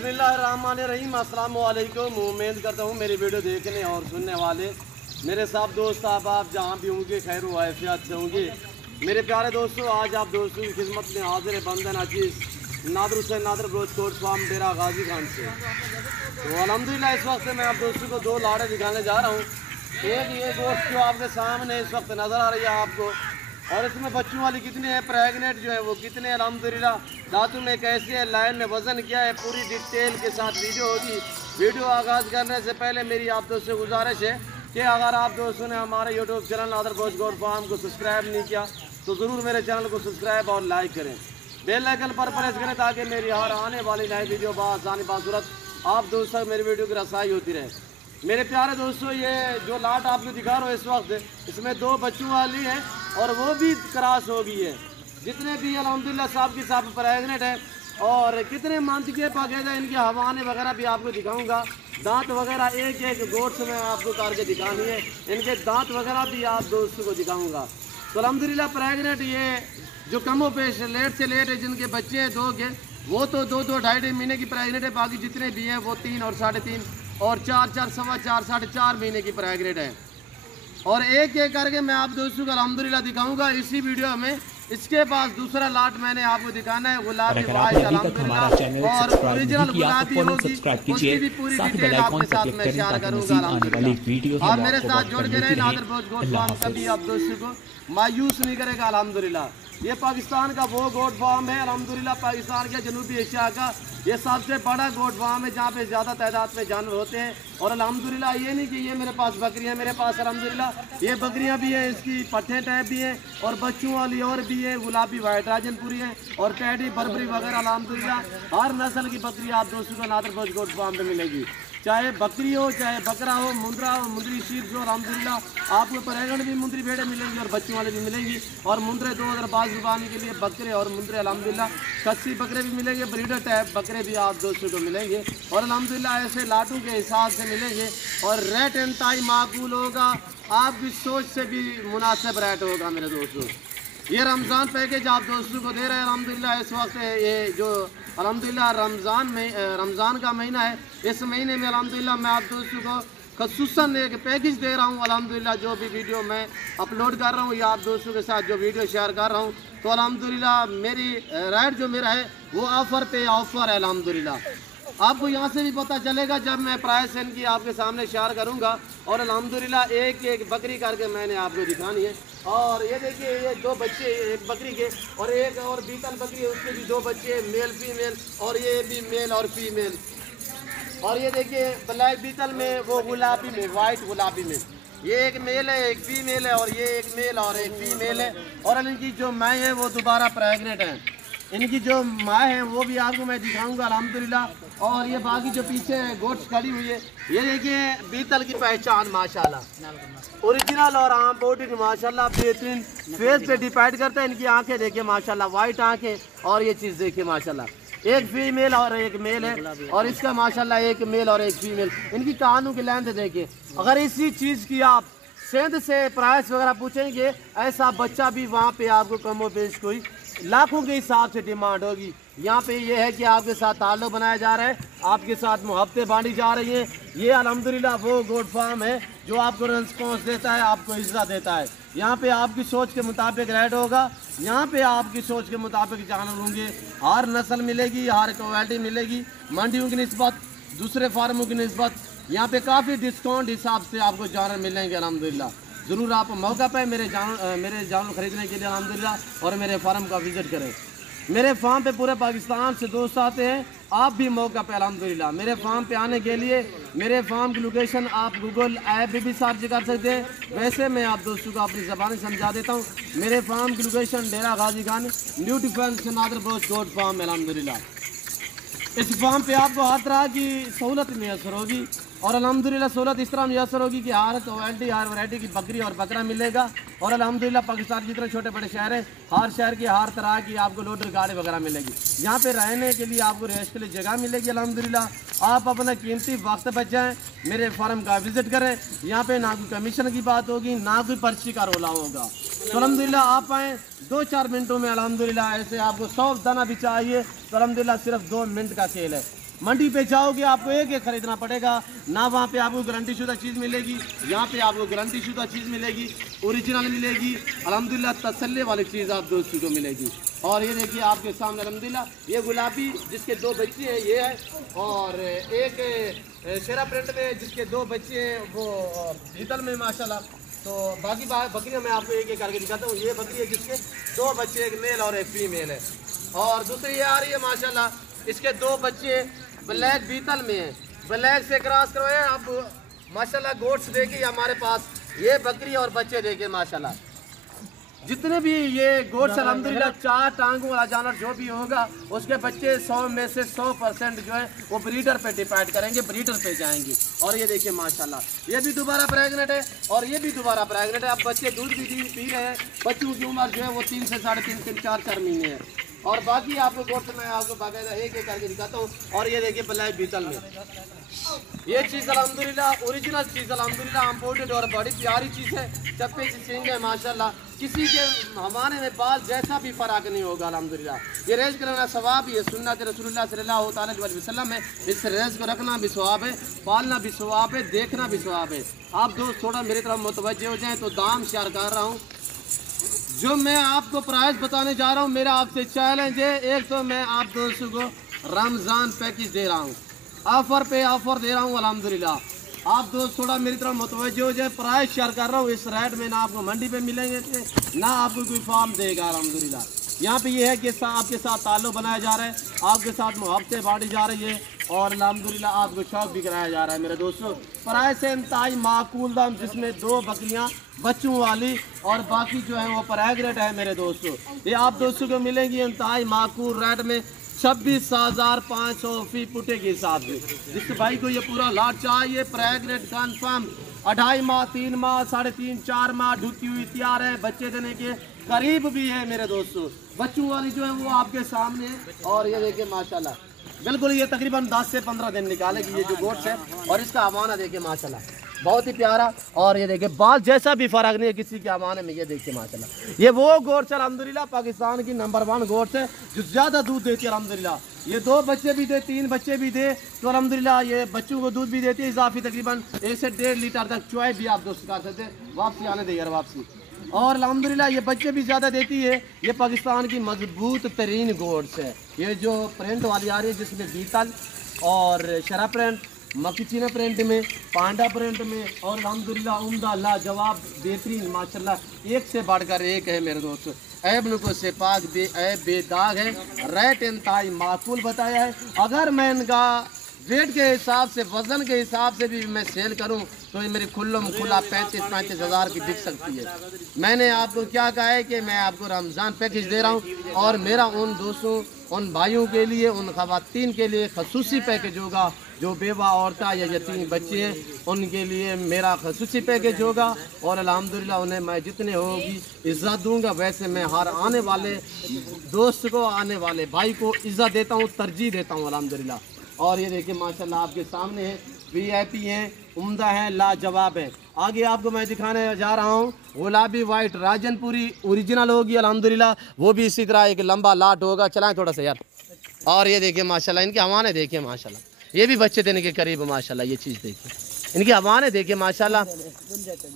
बिस्मिल्लाहिर्रहमानिर्रहीम। अस्सलाम वालेकुम। उम्मीद करता हूँ मेरी वीडियो देखने और सुनने वाले मेरे सब दोस्त आप जहाँ भी होंगे खैर वाफियत से होंगे। मेरे प्यारे दोस्तों, आज आप दोस्तों की खिदमत में हाजिर है बंदन Aziz Nadir Hussain Nadir broach coat farm Dera Ghazi Khan से। तो अल्हम्दुलिल्लाह इस वक्त मैं आप दोस्तों को दो लाड़े दिखाने जा रहा हूँ। एक ये गोश्त जो आपके सामने इस वक्त नज़र आ रही है आपको, और इसमें बच्चों वाली कितने हैं, प्रेगनेंट जो है वो कितने, अल्हम्दुलिल्लाह दांतों में कैसे है, लाइन में वज़न क्या है, पूरी डिटेल के साथ वीडियो होगी। वीडियो आगाज़ करने से पहले मेरी आप दोस्तों से गुजारिश है कि अगर आप दोस्तों ने हमारे YouTube channel Nadir broach coat farm को सब्सक्राइब नहीं किया तो ज़रूर मेरे चैनल को सब्सक्राइब और लाइक करें, बेल आइकन पर प्रेस करें ताकि मेरी हर आने वाली नई वीडियो बासानी बासूरत आप दोस्तों मेरी वीडियो की रसाई होती रहे। मेरे प्यारे दोस्तों, ये जो लाट आपको दिखा रहा हूँ इस वक्त, इसमें दो बच्चों वाली है और वो भी क्रॉस हो गई है। जितने भी अल्हम्दुलिल्लाह साहब की साहब प्रेगनेंट है और कितने मंथ के पगेगा, इनके हवाने वगैरह भी आपको दिखाऊंगा। दांत वगैरह एक एक गोट से मैं आपको करके दिखानी है, इनके दांत वगैरह भी आप दोस्तों को दिखाऊंगा। तो अल्हम्दुलिल्लाह प्रेगनेंट ये जो कमो पेश लेट से लेट है, जिनके बच्चे हैं दो के, वो तो दो 2.5 महीने की प्रेगनेंट है। बाकी जितने भी हैं वो 3 और 3.5 और 4 सवा 4 4.5 महीने की प्रेगनेंट है। और एक एक करके मैं आप दोस्तों को अल्हम्दुलिल्लाह दिखाऊंगा इसी वीडियो में। इसके पास दूसरा लाट मैंने आपको दिखाना है गुलाबी वाइट अल्हम्दुलिल्लाह, और ओरिजिनल गुलाबी होगी, उसकी भी पूरी डिटेल आपके साथ मैं शेयर करूंगा अल्हम्दुलिल्लाह। आप मेरे साथ जुड़ के रहे, नादर ब्रोच कोट फार्म कभी आप दोस्तों को मायूस नहीं करेगा अल्हम्दुलिल्लाह। ये पाकिस्तान का वो गोट फार्म है अल्हम्दुलिल्लाह, पाकिस्तान के जनूबी एशिया का ये सबसे बड़ा गोट फार्म है जहाँ पे ज़्यादा तादाद में जानवर होते हैं। और अल्हम्दुलिल्लाह ये नहीं कि ये मेरे पास बकरियाँ, मेरे पास अल्हम्दुलिल्लाह ये बकरियाँ भी हैं, इसकी पट्टे टाइप भी हैं और बच्चों वाली और भी है, गुलाबी वाइट राजनपुरी है और पैडी बर्बरी वगैरह। अल्हम्दुलिल्लाह हर नस्ल की बकरी आप दोस्तों को नादर ब्रोच कोट फार्म पे मिलेगी, चाहे बकरी हो, चाहे बकरा हो, मुंद्रा हो, मुंद्री शीप जो। अल्हम्दुलिल्लाह आपको प्रेगनेंट भी मुंद्री भेड़ें मिलेंगी और बच्चों वाले भी मिलेंगी। और मुंद्रे 2022 जुबानी के लिए बकरे और मुंद्रे अल्हम्दुलिल्लाह खस्सी बकरे भी मिलेंगे, ब्रीडर टाइप बकरे भी आप दोस्तों को मिलेंगे और अल्हम्दुलिल्लाह ऐसे लाटू के हिसाब से मिलेंगे। और रेट इंतहाई माकूल होगा, आपकी सोच से भी मुनासिब रेट होगा मेरे दोस्तों। ये रमज़ान पैकेज आप दोस्तों को दे रहे हैं अल्हम्दुलिल्लाह। इस वक्त ये जो अल्हम्दुलिल्लाह रमज़ान का महीना है, इस महीने में अल्हम्दुलिल्लाह मैं आप दोस्तों को ख़ुसूसन एक पैकेज दे रहा हूँ अल्हम्दुलिल्लाह। जो भी वीडियो मैं अपलोड कर रहा हूँ या आप दोस्तों के साथ जो वीडियो शेयर कर रहा हूँ, तो अल्हम्दुलिल्लाह मेरी रेट जो मेरा है वो ऑफ़र पे ऑफ़र है अल्हम्दुलिल्लाह। आपको यहाँ से भी पता चलेगा जब मैं प्राइस इनकी आपके सामने शेयर करूँगा। और अल्हम्दुलिल्लाह एक एक बकरी करके मैंने आपको दिखानी है। और ये देखिए, ये दो बच्चे एक बकरी के और एक और बीतल बकरी है, उसके भी 2 बच्चे, मेल फीमेल, और ये भी मेल और फीमेल। और ये देखिए ब्लैक बीतल में वो गुलाबी में, वाइट गुलाबी में, ये एक मेल है एक फीमेल है, और ये एक मेल और एक फीमेल है। और इनकी जो माँ है वो दोबारा प्रेगनेंट है, इनकी जो माँ है वो भी आपको मैं दिखाऊंगा अल्हम्दुलिल्लाह। और ये बाकी जो पीछे गोट्स खड़ी हुई है, ये देखिए बीतल की पहचान माशाल्लाह ओरिजिनल और आम बॉडी की माशाल्लाह बेहतरीन, फेस पे डिपेंड करता है। इनकी आंखें देखिए माशाल्लाह वाइट आंखें, और ये चीज़ देखिए माशाल्लाह एक फीमेल और एक मेल है, और इसका माशाल्लाह एक मेल और एक फीमेल। इनकी कानों की लेंथ देखिए। अगर इसी चीज़ की आप सेंध से प्राइस वगैरह पूछेंगे, ऐसा बच्चा भी वहाँ पे आपको कमो बेश कोई लाखों के हिसाब से डिमांड होगी। यहाँ पे ये है कि आपके साथ ताल्लुक़ बनाया जा रहा है, आपके साथ मुहब्बतें बांटी जा रही हैं। ये अल्हम्दुलिल्लाह वो गोट फार्म है जो आपको रिस्पॉन्स देता है, आपको इज़्ज़त देता है। यहाँ पे आपकी सोच के मुताबिक रेट होगा, यहाँ पे आपकी सोच के मुताबिक जानवर होंगे, हर नस्ल मिलेगी, हर क्वालिटी मिलेगी। मंडियों की निस्बत, दूसरे फार्मों की निस्बत यहाँ पे काफ़ी डिस्काउंट हिसाब से आपको जानवर मिलेंगे अल्हम्दुलिल्लाह। ज़रूर आप मौका पे मेरे जानवर ख़रीदने के लिए अल्हम्दुलिल्लाह और मेरे फार्म का विज़िट करें। मेरे फार्म पे पूरे पाकिस्तान से दोस्त आते हैं, आप भी मौका पे अल्हम्दुलिल्लाह। मेरे फार्म पे आने के लिए मेरे फार्म की लोकेशन आप गूगल ऐप भी सर्च कर सकते हैं। वैसे मैं आप दोस्तों को अपनी ज़बान समझा देता हूँ। मेरे फार्म की location Dera Ghazi Khan new defence Nadir broach coat farm अल्हम्दुलिल्लाह। इस फार्म पे आपको हर तरह की सहूलत मैसर होगी और अल्हम्दुलिल्लाह सहूलत इस तरह मैसर होगी कि हर क्वालिटी हर वैरायटी की बकरी और बकरा मिलेगा। और अल्हम्दुलिल्लाह पाकिस्तान जितने छोटे बड़े शहर हैं, हर शहर की हर तरह की आपको लोडर गाड़ी वगैरह मिलेगी। यहाँ पे रहने के लिए आपको रिहाइश के लिए जगह मिलेगी अल्हम्दुलिल्लाह। आप अपना कीमती वक्त बचाएं, मेरे फार्म का विज़िट करें। यहाँ पे ना कोई कमीशन की बात होगी, ना कोई पर्ची का रोला होगा। तो अल्हम्दुलिल्लाह आप आएँ 2-4 मिनटों में अल्हम्दुलिल्लाह। ऐसे आपको 100 दाना भी चाहिए तो अल्हम्दुलिल्लाह सिर्फ 2 मिनट का खेल है। मंडी पे जाओगे आपको एक एक खरीदना पड़ेगा ना, वहाँ पे आपको गारंटी शुदा चीज़ मिलेगी, यहाँ पे आपको गारंटी शुदा चीज़ मिलेगी, ओरिजिनल मिलेगी, अल्हम्दुलिल्लाह तसल्ली वाली चीज़ आप दोस्तों को मिलेगी। और ये देखिए आपके सामने अल्हम्दुलिल्लाह ये गुलाबी जिसके 2 बच्चे हैं ये है, और एक शेरा प्रिंट में जिसके 2 बच्चे हैं वो भीतल में माशाल्लाह। तो बाकी बकरियाँ मैं आपको एक एक करके दिखाता हूँ। ये बकरी है जिसके 2 बच्चे, एक मेल और एक फीमेल है। और दूसरी ये आ रही है माशाल्लाह, इसके 2 बच्चे ब्लैक बीतल में है, ब्लैक से क्रॉस करवाए आप माशाल्लाह। गोट्स देखिए हमारे पास ये बकरी और बच्चे देखिए माशाल्लाह। जितने भी ये गोट्स अल्हम्दुलिल्लाह 4 टांगों वाला जानवर जो भी होगा उसके बच्चे 100 में से 100% जो है वो ब्रीडर पे डिपेंड करेंगे, ब्रीडर पे जाएंगे। और ये देखिए माशाल्लाह ये भी दोबारा प्रेग्नेंट है और ये भी दोबारा प्रेग्नेंट है। अब बच्चे दूध भी पी रहे हैं, बच्चों की उम्र जो है वो 3 से 3.5 4 महीने है। और बाकी आपको गोट्स मैं आपको बाकायदा एक एक करके दिखाता हूँ। और ये देखिए ब्लैक बीतल में ये चीज़ अल्हम्दुलिल्लाह ओरिजिनल चीज़ अल्हम्दुलिल्लाह इम्पोर्टेड और बड़ी प्यारी चीज़ है। चप्पे से सींग है माशाल्लाह, किसी के हमारे में बाल जैसा भी फ़र्क नहीं होगा अल्हम्दुलिल्लाह। ये रेज करना सवाब ही है, सुन्नत रसूलुल्लाह सल्लल्लाहु अलैहि वसल्लम में। इस रेज को रखना भी सवाब है, पालना भी सवाब है, देखना भी सवाब है। आप दोस्त थोड़ा मेरी तरफ मुतवज्जे हो जाएँ तो दाम शेयर कर रहा हूँ। जो मैं आपको प्राइस बताने जा रहा हूँ मेरा आपसे चैलेंज है। एक तो मैं आप दोस्तों को रमज़ान पैकेज दे रहा हूँ, ऑफ़र पे ऑफ़र दे रहा हूँ अल्हम्दुलिल्लाह। आप दोस्त थोड़ा मेरी तरफ मुतवज्जे हो जाए, प्राइस शेयर कर रहा हूँ। इस रेट में ना आपको मंडी पे मिलेंगे ना आपको कोई फार्म देगा अल्हम्दुलिल्लाह। यहाँ पे ये है कि आपके साथ ताल्लुक़ बनाया जा रहा है, आपके साथ मोहब्बतें बांटी जा रही है और अल्हम्दुलिल्लाह आपको शौक भी कराया जा रहा है मेरे दोस्तों। प्राइस है इंतहाई माकूल दाम, जिसमें 2 बकरियाँ बच्चों वाली और बाकी जो है वो प्रेग्नेंट है मेरे दोस्तों। ये आप दोस्तों को मिलेंगी इंतहाई माकूल रेट में 26,500 फी पुटे के हिसाब से। जिस भाई को ये पूरा लाट चाहिए प्रेग्नेंट कन्फर्म 2.5 माह 3 माह 3.5 4 माह ढुकी हुई तैयार है, बच्चे देने के करीब भी है मेरे दोस्तों। बच्चों वाली जो है वो आपके सामने है। और ये देखिए माशाल्लाह बिल्कुल ये तकरीबन 10 से 15 दिन निकालेगी ये जो गोट्स है। और इसका अमाना देखिए माशाल्लाह बहुत ही प्यारा। और ये देखिए बाल जैसा भी फर्क नहीं है किसी के अमाने में। ये देखिए माशाल्लाह ये वो गोट्स है अल्हम्दुलिल्लाह पाकिस्तान की नंबर 1 गोट्स है जो ज़्यादा दूध देती है अल्हम्दुलिल्लाह। ये 2 बच्चे भी दे 3 बच्चे भी दे तो अल्हम्दुलिल्लाह ये बच्चों को दूध भी देती है इजाफी तकरीबन 1 से 1.5 लीटर तक चॉय भी आप दोस्त कर सकते हैं। वापसी आने दे यार वापसी। और अल्हम्दुलिल्लाह ये बच्चे भी ज़्यादा देती है। ये पाकिस्तान की मजबूत तरीन गोट्स है। ये जो प्रिंट वाली आ रही है जिसमें बीतल और शरा प्रिंट, मक्खीचीना प्रिंट में, पांडा प्रिंट में और अल्हम्दुलिल्लाह उम्दा लाजवाब बेहतरीन माशाल्लाह एक से बढ़कर एक है मेरे दोस्तों। ऐब नुको से पाक बेदाग है। रेट इंतहाई माकूल बताया है। अगर मैं इनका वेट के हिसाब से वज़न के हिसाब से भी मैं सेल करूं तो ये मेरी खुल्लम खुला 35-35 हज़ार की बिक सकती है। मैंने आपको क्या कहा है कि मैं आपको रमज़ान पैकेज दे रहा हूं और मेरा उन दोस्तों उन भाइयों के लिए उन ख़वातीन के लिए खसूसी पैकेज होगा जो बेवा औरतें या यतीम बच्चे हैं उनके लिए मेरा खसूसी पैकेज होगा। और अल्हम्दुलिल्लाह उन्हें मैं जितने होगी इज़्ज़त दूंगा। वैसे मैं हर आने वाले दोस्त को आने वाले भाई को इज़्ज़त देता हूँ, तरजीह देता हूँ अल्हम्दुलिल्लाह। और ये देखिए माशाल्लाह आपके सामने है, VIP हैं, उम्दा हैं, लाजवाब हैं। आगे आपको मैं दिखाने जा रहा हूँ गुलाबी वाइट राजनपुरी ओरिजिनल होगी अल्हम्दुलिल्लाह। वो भी इसी तरह एक लंबा लाट होगा। चलाएं थोड़ा सा यार। और ये देखिए माशाल्लाह इनके हवाने देखिए माशाल्लाह ये भी बच्चे देने के करीब माशाल्लाह। ये चीज़ देखिए इनकी हवाने देखिए माशाल्लाह।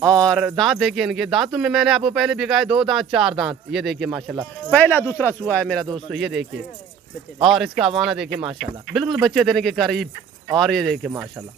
और दांत देखिए इनके दांतों में मैंने आपको पहले दिखाए 2 दांत 4 दांत। ये देखिए माशाल्लाह पहला दूसरा सुआ है मेरा दोस्तों। ये देखिए और इसका हवाना देखिए माशाल्लाह बिल्कुल बच्चे देने के करीब। और ये देखिए माशाल्लाह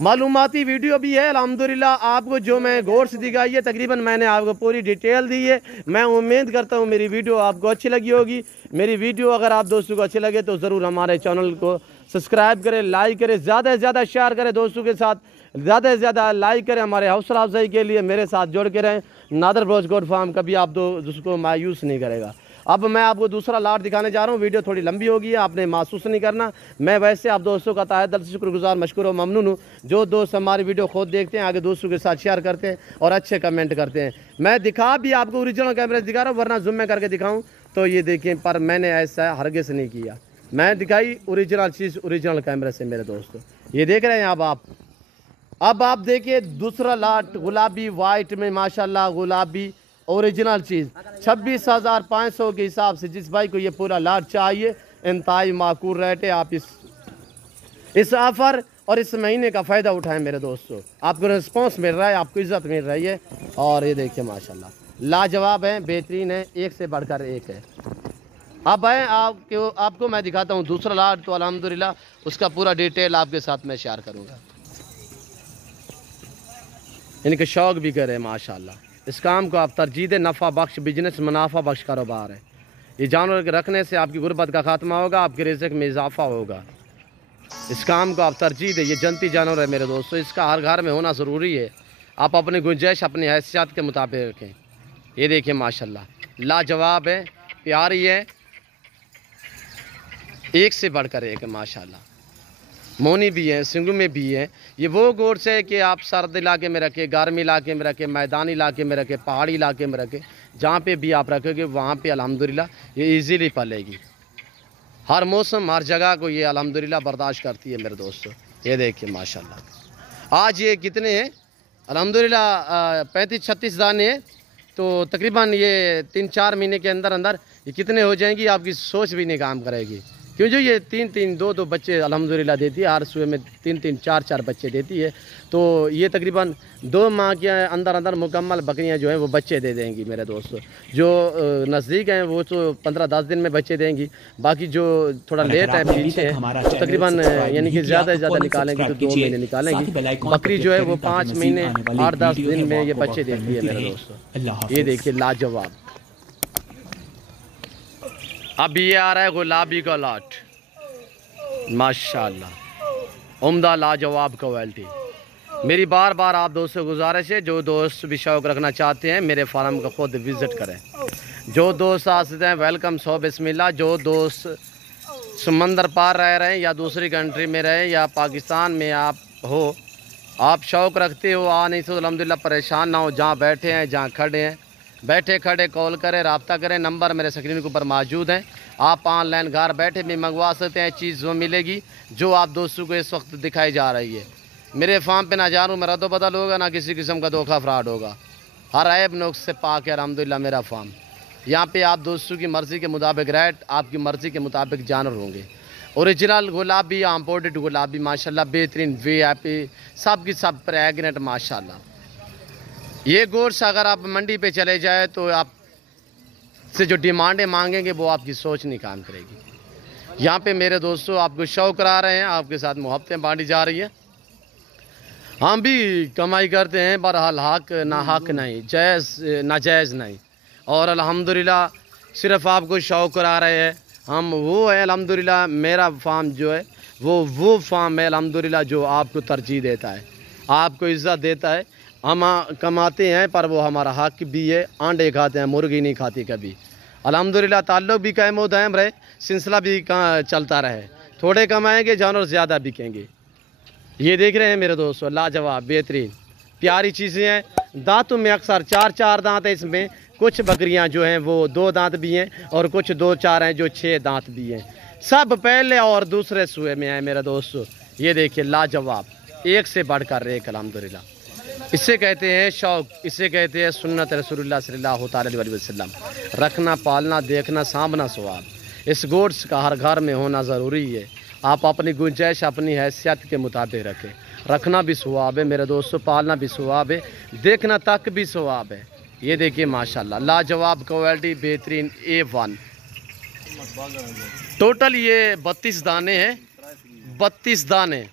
मालूमाती वीडियो भी है अल्हम्दुलिल्लाह। आपको जो मैं गोट्स दिखाई है तकरीबन मैंने आपको पूरी डिटेल दी है। मैं उम्मीद करता हूँ मेरी वीडियो आपको अच्छी लगी होगी। मेरी वीडियो अगर आप दोस्तों को अच्छी लगे तो ज़रूर हमारे चैनल को सब्सक्राइब करें, लाइक करें, ज़्यादा से ज़्यादा शेयर करें दोस्तों के साथ, ज़्यादा से ज़्यादा लाइक करें। हमारे हौसला अफजाई के लिए मेरे साथ जुड़ के रहें। नादर ब्रोच गोट फार्म कभी आप उसको मायूस नहीं करेगा। अब मैं आपको दूसरा लाट दिखाने जा रहा हूँ। वीडियो थोड़ी लंबी होगी, आपने महसूस नहीं करना। मैं वैसे आप दोस्तों का तहे दिल से शुक्रगुजार मशकूर और ममनून हूँ जो दोस्त हमारी वीडियो खुद देखते हैं, आगे दोस्तों के साथ शेयर करते हैं और अच्छे कमेंट करते हैं। मैं दिखा भी आपको ओरिजिनल कैमरे से दिखा रहा हूँ, वरना जूम में करके दिखाऊँ तो ये देखिए, पर मैंने ऐसा हरगिज़ नहीं किया। मैं दिखाई ओरिजिनल चीज़ ओरिजिनल कैमरे से मेरे दोस्तों। ये देख रहे हैं अब आप देखिए दूसरा लाट गुलाबी वाइट में माशाल्लाह गुलाबी ओरिजिनल चीज़ 26,500 के हिसाब से। जिस भाई को ये पूरा लाट चाहिए इंतहाई माकूल रेट है। आप इस इस ऑफ़र और इस महीने का फ़ायदा उठाएं मेरे दोस्तों। आपको रिस्पांस मिल रहा है, आपको इज़्ज़त मिल रही है। और ये देखिए माशाल्लाह लाजवाब है, बेहतरीन है, एक से बढ़कर एक है। अब है आपको मैं दिखाता हूँ दूसरा लाट, तो अल्हम्दुलिल्लाह उसका पूरा डिटेल आपके साथ मैं शेयर करूँगा। इनके शौक़ भी करें माशाल्लाह, इस काम को आप तरजीह दें। नफ़ा बख्श बिजनेस, मुनाफा बख्श कारोबार है। ये जानवर के रखने से आपकी गुर्बत का खात्मा होगा, आपके रिज़्क़ में इजाफा होगा। इस काम को आप तरजीह दें। ये जनती जानवर है मेरे दोस्तों, इसका हर घर में होना ज़रूरी है। आप अपनी गुंजाइश अपनी हैसियत के मुताबिक रखें। ये देखिए माशाल्लाह लाजवाब है, प्यारी है, एक से बढ़कर एक है माशाल्लाह। मोनी भी है, सिंगू में भी है। ये वो गोड्स है कि आप सर्द इलाके में रखें, गर्मी इलाके में रखें, मैदानी इलाके में रखें, पहाड़ी इलाके में रखें, जहाँ पे भी आप रखोगे वहाँ पे अल्हम्दुलिल्लाह ये इजीली पलेगी। हर मौसम हर जगह को ये अल्हम्दुलिल्लाह बर्दाश्त करती है मेरे दोस्तों। ये देखिए माशाल्लाह आज ये कितने हैं अल्हम्दुलिल्लाह 35-36 दाने हैं। तो तकरीबन ये 3-4 महीने के अंदर अंदर ये कितने हो जाएंगी आपकी सोच भी नहीं काम करेगी। क्यों जो ये 3-3 2-2 बच्चे अल्हम्दुलिल्लाह देती है, हर सुबह में 3-3 4-4 बच्चे देती है। तो ये तकरीबन 2 माह के अंदर अंदर मुकम्मल बकरियां जो हैं वो बच्चे दे देंगी मेरे दोस्तों। जो नज़दीक हैं वो तो 15-10 दिन में बच्चे देंगी, बाकी जो थोड़ा लेट है पीछे है तो तकरीबन यानी कि ज़्यादा से ज़्यादा निकालेंगी तो 2 महीने निकालेंगी। बकरी जो है वो 5 महीने 8-10 दिन में ये बच्चे देती है मेरे दोस्तों। ये देखिए लाजवाब। अब ये आ रहा है गुलाबी का लाट माशाल्लाह, उम्दा लाजवाब क्वालिटी। मेरी बार बार आप दोस्तों गुजारिश है, जो दोस्त भी शौक़ रखना चाहते हैं मेरे फार्म का खुद विज़िट करें। जो दोस्त आ सकते हैं वेलकम सो बिस्मिल्लाह। जो दोस्त समंदर पार रह रहे हैं या दूसरी कंट्री में रहे या पाकिस्तान में आप हो, आप शौक़ रखते हो, आ नहीं तो अल्हम्दुलिल्लाह परेशान ना हो। जहाँ बैठे हैं, जहाँ खड़े हैं, बैठे खड़े कॉल करें, रब्ता करें। नंबर मेरे स्क्रीन के ऊपर मौजूद हैं। आप ऑनलाइन घर बैठे भी मंगवा सकते हैं। चीज़ वो मिलेगी जो आप दोस्तों को इस वक्त दिखाई जा रही है। मेरे फार्म पे ना जानूँ मेरा तो बदल होगा, ना किसी किस्म का धोखा फ्रॉड होगा। हर ऐब नुक्स से पाक है अल्हम्दुलिल्लाह मेरा फार्म। यहाँ पे आप दोस्तों की मर्ज़ी के मुताबिक रेट, आपकी मर्ज़ी के मुताबिक जानवर होंगे। ओरिजिनल गुलाबी या इम्पोर्टेड गुलाबी माशाल्लाह बेहतरीन VIP सब की सब प्रेग्नेंट माशाल्लाह। ये गोड्स अगर आप मंडी पे चले जाए तो आप से जो डिमांडें मांगेंगे वो आपकी सोच नहीं काम करेगी। यहाँ पे मेरे दोस्तों आपको शौक़ करा रहे हैं, आपके साथ मोहब्बतें बांटी जा रही हैं। हम भी कमाई करते हैं, बहरहाल हक ना हक नहीं, जायज़ नाजायज़ नहीं। और अल्हम्दुलिल्लाह सिर्फ़ आपको शौक़ करा रहे हैं हम। वो है अल्हम्दुलिल्लाह मेरा फार्म जो है वो फार्म है अल्हम्दुलिल्लाह जो आपको तरजीह देता है, आपको इज़्ज़त देता है। हम कमाते हैं पर वो हमारा हक भी है। अंडे खाते हैं, मुर्गी नहीं खाती कभी। अल्हम्दुलिल्लाह ताल्लुक़ भी कायम व दायम रहे, सिलसिला भी चलता रहे। थोड़े कमाएंगे जानवर ज़्यादा बिकेंगे। ये देख रहे हैं मेरे दोस्तों लाजवाब बेहतरीन प्यारी चीज़ें हैं। दांतों में अक्सर 4-4 दांत है इसमें। कुछ बकरियां जो हैं वो 2 दांत भी हैं और कुछ 2-4 हैं जो 6 दांत भी हैं। सब पहले और दूसरे सूए में हैं मेरे दोस्तों। ये देखिए लाजवाब, एक से बढ़कर एक अल्हम्दुलिल्लाह। इसे कहते हैं शौक़, इसे कहते हैं सुन्नत रसूलुल्लाह सल्लल्लाहु अलैहि वसल्लम। रखना, पालना, देखना, सामना सवाब। इस गोड्स का हर घर में होना ज़रूरी है। आप अपनी गुंजाइश अपनी हैसियत के मुताबिक रखें। रखना भी सवाब है मेरे दोस्तों, पालना भी सवाब है, देखना तक भी सवाब है। ये देखिए माशाल्लाह लाजवाब क्वालिटी बेहतरीन A1। टोटल ये 32 दाने हैं, 32 दाने।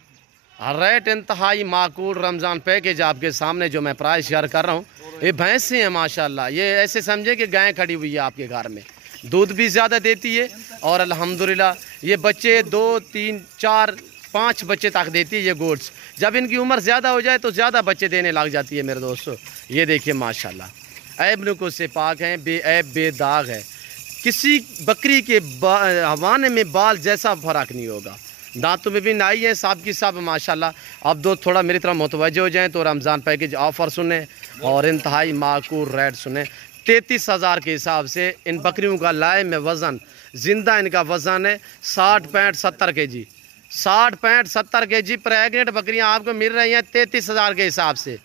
रेट इंतहाई माकूल रमज़ान पैकेज आपके सामने जो मैं प्राइस शेयर कर रहा हूँ। ये भैंसें हैं माशाल्लाह, ये ऐसे समझे कि गाय खड़ी हुई है आपके घर में। दूध भी ज़्यादा देती है और अल्हम्दुलिल्लाह ये बच्चे 2, 3, 4, 5 बच्चे तक देती है ये गोड्स। जब इनकी उम्र ज़्यादा हो जाए तो ज़्यादा बच्चे देने लग जाती है मेरे दोस्तों। ये देखिए माशाल्लाह ऐब नुक्स से पाक हैं, बेऐब बेदाग है। किसी बकरी के हवाने में बाल जैसा फ़र्क नहीं होगा। दांतों में भी नाई है, सब की सब माशाल्लाह। अब दो थोड़ा मेरी तरफ मुतवज्जो हो जाएँ तो रमज़ान पैकेज ऑफ़र सुने और इंतहाई माकूल रेट सुने। 33,000 के हिसाब से इन बकरियों का लाए में वज़न, ज़िंदा इनका वज़न है 60-65-70 kg। 60-65-70 kg प्रेग्नेंट बकरियां आपको मिल रही हैं 33,000 के हिसाब से।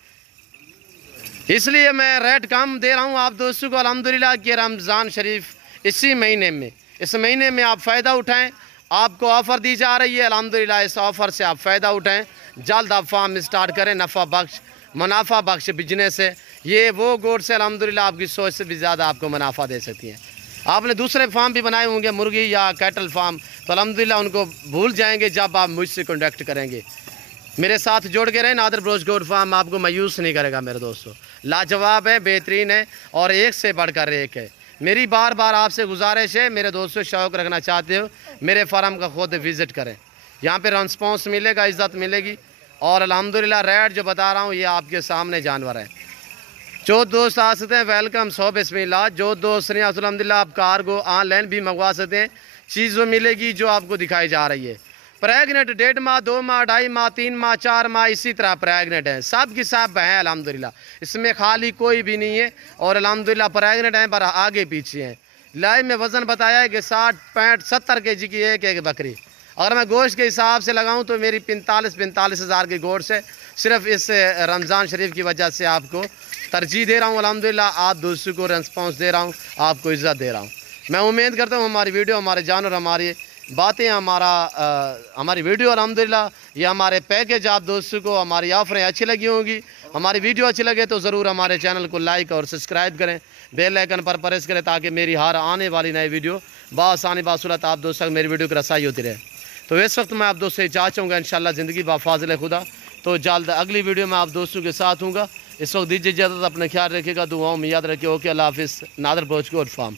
इसलिए मैं रेट कम दे रहा हूं आप दोस्तों को अल्हम्दुलिल्लाह कि रमज़ान शरीफ इसी महीने में, इस महीने में आप फ़ायदा उठाएं आपको ऑफ़र दी जा रही है। अल्हम्दुलिल्लाह इस ऑफ़र से आप फ़ायदा उठाएं, जल्द आप फार्म स्टार्ट करें। मुनाफा बख्श बिजनेस है ये। वो गोट्स से अल्हम्दुलिल्लाह आपकी सोच से भी ज़्यादा आपको मुनाफा दे सकती हैं। आपने दूसरे फार्म भी बनाए होंगे मुर्गी या कैटल फार्म, तो अल्हम्दुलिल्लाह उनको भूल जाएंगे जब आप मुझसे कॉन्टैक्ट करेंगे। मेरे साथ जोड़ के रहें। नादिर बलोच गोट फार्म आपको मायूस नहीं करेगा मेरे दोस्तों। लाजवाब है, बेहतरीन है और एक से बढ़कर एक है। मेरी बार बार आपसे गुजारिश है मेरे दोस्तों, शौक़ रखना चाहते हो मेरे फार्म का खुद विज़िट करें। यहाँ पे रिस्पॉन्स मिलेगा, इज़्ज़त मिलेगी और अल्हम्दुलिल्लाह रेट जो बता रहा हूँ ये आपके सामने जानवर है। जो दोस्त आ सकते हैं वेलकम, सो बिस्मिल्लाह। जो दोस्त नहीं अल्हम्दुलिल्लाह आप कार्गो ऑनलाइन भी मंगवा सकते हैं। चीज़ वो मिलेगी जो आपको दिखाई जा रही है। प्रेगनेंट 1.5 माह, 2 माह, 2.5 माह, 3 माह, 4 माह इसी तरह प्रेगनेंट हैं, सब की सब हैं अल्हम्दुलिल्लाह। इसमें खाली कोई भी नहीं है और अल्हम्दुलिल्लाह प्रेगनेंट हैं पर आगे पीछे हैं। लाइव में वज़न बताया है कि 60, 65, 70 kg की एक बकरी। अगर मैं गोश्त के हिसाब से लगाऊं तो मेरी 45 हज़ार की गोश्त है। सिर्फ इस रमज़ान शरीफ की वजह से आपको तरजीह दे रहा हूँ। अल्हम्दुलिल्लाह आप दूसरों को रिस्पॉन्स दे रहा हूँ, आपको इज़्ज़त दे रहा हूँ। मैं उम्मीद करता हूँ हमारी वीडियो, हमारे जानवर, हमारी बातें, हमारी वीडियो अल्हम्दुलिल्लाह ये हमारे पैकेज आप दोस्तों को, हमारी ऑफरें अच्छी लगी होंगी। हमारी वीडियो अच्छी लगे तो ज़रूर हमारे चैनल को लाइक और सब्सक्राइब करें, बेल आइकन पर प्रेस करें ताकि मेरी हर आने वाली नई वीडियो बासानी बासूरत आप दोस्तों तक मेरी वीडियो की रसाई होती रहे। तो इस वक्त मैं आप दोस्तों से चाह चाहूँगा इंशाअल्लाह ज़िंदगी बाफाज़िल खुदा। तो जल्द अगली वीडियो में आप दोस्तों के साथ हूँगा। इस वक्त दीजिए इजाज़त, अपना ख्याल रखिएगा, दुआओं में याद रखिए। ओके, अल्लाह हाफ़िज़। Nadir Baloch goat farm.